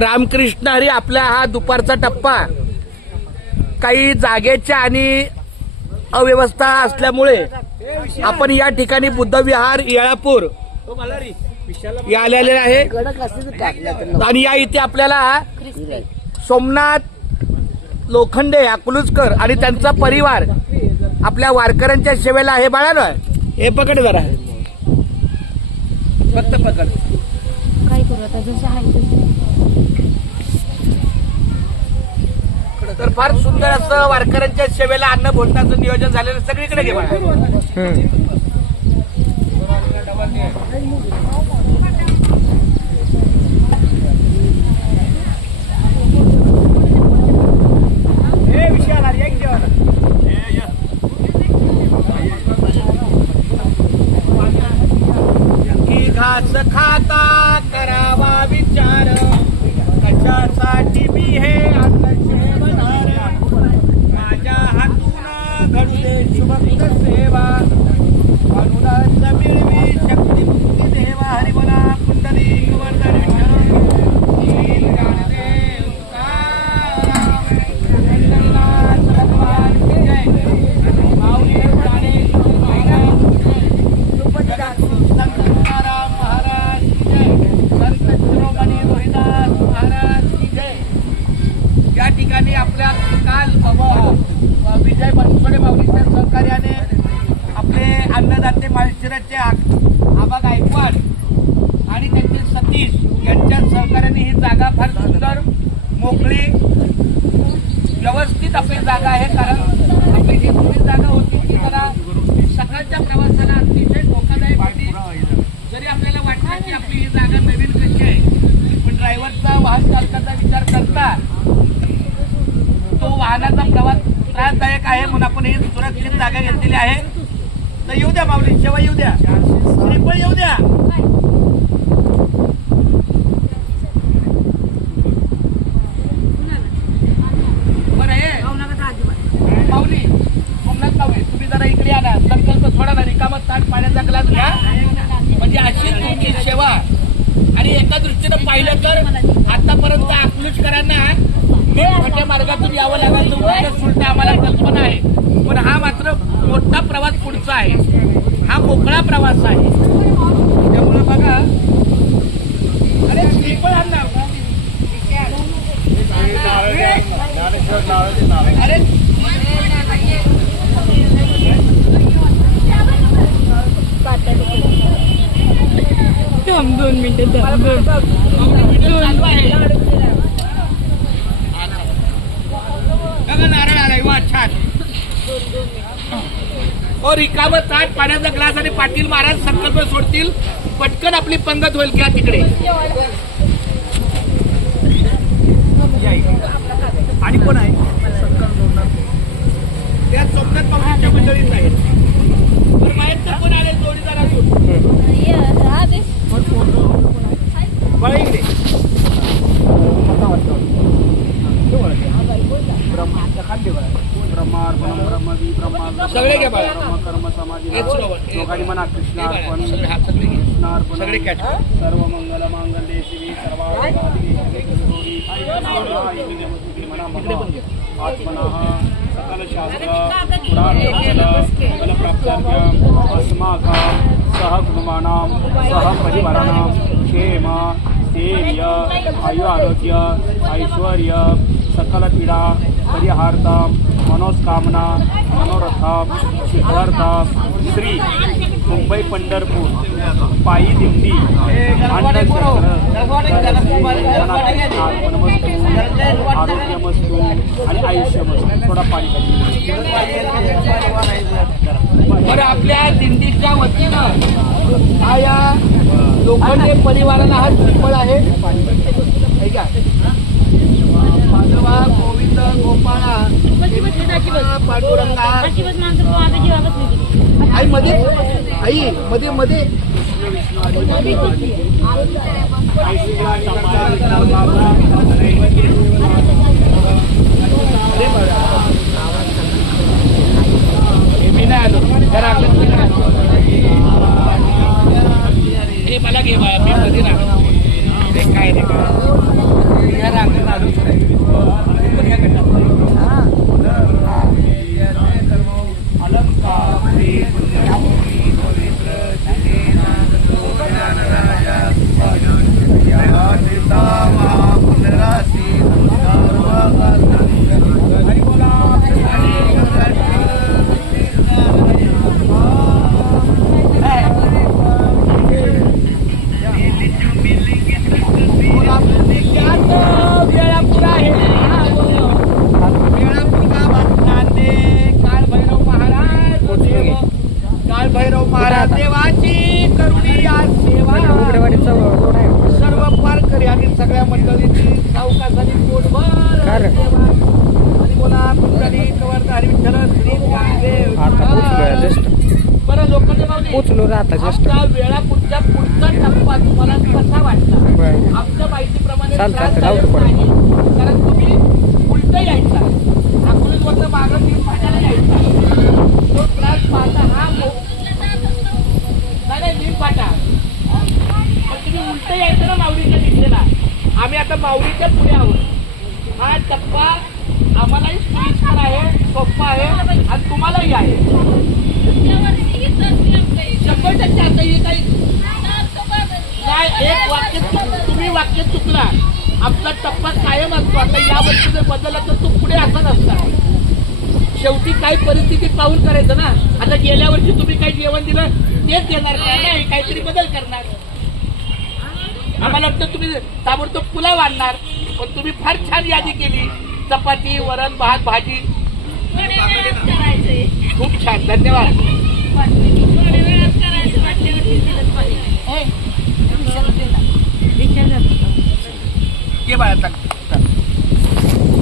रामकृष्ण हरी. आपला हा दुपारचा टप्पा काही जागेच्या आणि अव्यवस्था असल्यामुळे आपण या ठिकाणी बुद्धविहार येळापूर या आलेले आहे आणि या इथे आपल्याला सोमनाथ लोखंडे अकलूजकर आणि त्यांचा परिवार आपल्या वारकऱ्यांच्या सेवेला आहे. बाळा हे पकड जरा, फक्त पकड. काय करू आता जसं आहे तर फार सुंदर असं वारकऱ्यांच्या सेवेला अन्न भोजनाचं नियोजन झालेलं सगळीकडे घे बाळा. घास खाता करावा विचार, कशासाठी मी हे अन्न सेवणार, माझ्या हातून घडू दे शुभक्त सेवा, म्हणूनच मिळवी शक्ती मुक्ती देवा. हरिबोला पुंडलिक वर्धन आपल्या काल विजय बनसोडे माऊलीच्या सहकार्याने आपले अन्नदाते माळशिरसचे आबा गायकवाड आणि त्यांचे सतीश यांच्या सहकार्याने ही जागा फार सुंदर मोकळी व्यवस्थित आपली जागा आहे. कारण आपली जी पूर्वी जागा होती ती जरा सकाळच्या प्रवासाला अतिशय धोकादायक होती. जरी आपल्याला वाटलं की आपली ही जागा नवीन कशी आहे, पण ड्रायव्हरचा वाहन चालकाचा विचार करता तो वाहनाचा प्रवास त्रासदायक आहे म्हणून आपण ही सुरक्षित जागा घेतलेली आहे. तर येऊ द्या माऊली, शेवा येऊ द्या, श्रीफळ येऊ द्या. बरं हे माऊली सोमनाथ माऊली तुम्ही जरा इकडे या ना. संकल्प सोडा ना, रिकामत ताट पाण्याचा ग्लास घ्या. म्हणजे अशी तुमची सेवा. आणि एका दृष्टीनं पाहिलं तर आतापर्यंत अकलूजकरांना मोठ्या मार्गातून यावं लागलं सुलट आम्हाला कल्पना आहे, पण हा मात्र मोठा प्रवास पुढचा आहे. हा मोकळा प्रवास आहे. त्यामुळे बघा, अरे श्रीफळ आणणार अरे 2 मिनिटं नारळ आलाय वा छान. ओ रिकाम ताट पाण्याचा ग्लास आणि पाटील महाराज संकल्प सोडतील, पटकन आपली पंगत होईल. घ्या तिकडे आणि कोण आहे त्या सोमनाथ माऊलीच्या मंडळीत आहे. तर बाहेरचा कोण आले जोडीदार अजून बळा इकडे सगळे घ्या बाळा. कर्म समाधी म्हणा कृष्णार्पण कृष्णार्पण सगळे कॅट सर्व मंगल मांगल्ये शिवे आत्मनः सकल शास्त्र फलप्राप्त्यर्थम् अस्माकं सह कुटुंबानां सह परिवाराणां क्षेम स्थैर्य आयु आरोग्य ऐश्वर्य सकल पीडा परिहार्थं मनोस्कामना मनोरथं सिद्धार्थं श्री मुंबई पंढरपूर पायी दिंडी आरोग्यमस्तू आणि आयुष्यमस्तू. थोडा पाणी. बरं आपल्या दिंडीच्या वतीनं हा या लोखंडे परिवाराला हा श्रीफळ आहे. ऐका माधवा गोविंद गोपाळा पांडुरंगा आई मध्ये आई मध्ये मध्ये मी नाही आलो जरा हे मला घे मी मध्ये राहतो. रे का या रांगेत आलोच नाही पण या गटात भैरव महाराज देवाची करुणी आज सेवा सर्व पारकरी आणि सगळ्या मंडळींची सावकाशाने पोटभर सेवा. आणि बोला कुंडली कवरधारी विठ्ठल श्री ज्ञानदेव बरं लोकांनी पोचलो रे आता जस्ट. आमचा वेळापूरचा पुढचा टप्पा तुम्हाला कसा वाटला? आमच्या माहितीप्रमाणे त्रास झाला नाही. कारण तुम्ही उलट यायचा अकलूज वरनं मागं तीन पाण्याला यायचा तो त्रास पाहता हा नाही नीट पाटा पण तुम्ही उलट यायचं ना माऊलीच्या दिशेला. आम्ही आता माऊलीच्या पुढे आहोत. हा टप्पा आम्हालाही सोयीस्कर आहे, सोपा आहे आणि तुम्हालाही आहे. 100% आता हे काही नाही. एक वाक्य तुम्ही वाक्य चुकला. आमचा टप्पा कायम असतो. आता या वर्षी जर बदलला तर तो पुढे असाच असणार. शेवटी काही परिस्थिती पाहून करायचं ना. आता गेल्या वर्षी तुम्ही काही जेवण दिलं तेच देणार का? नाही, काहीतरी बदल करणार. आम्हाला वाटतं तुम्ही ताबडतोब पुलाव आणणार पण तुम्ही फार छान यादी केली. चपाती, वरण, भात, भाजी. खूप छान, धन्यवाद. ये बाळा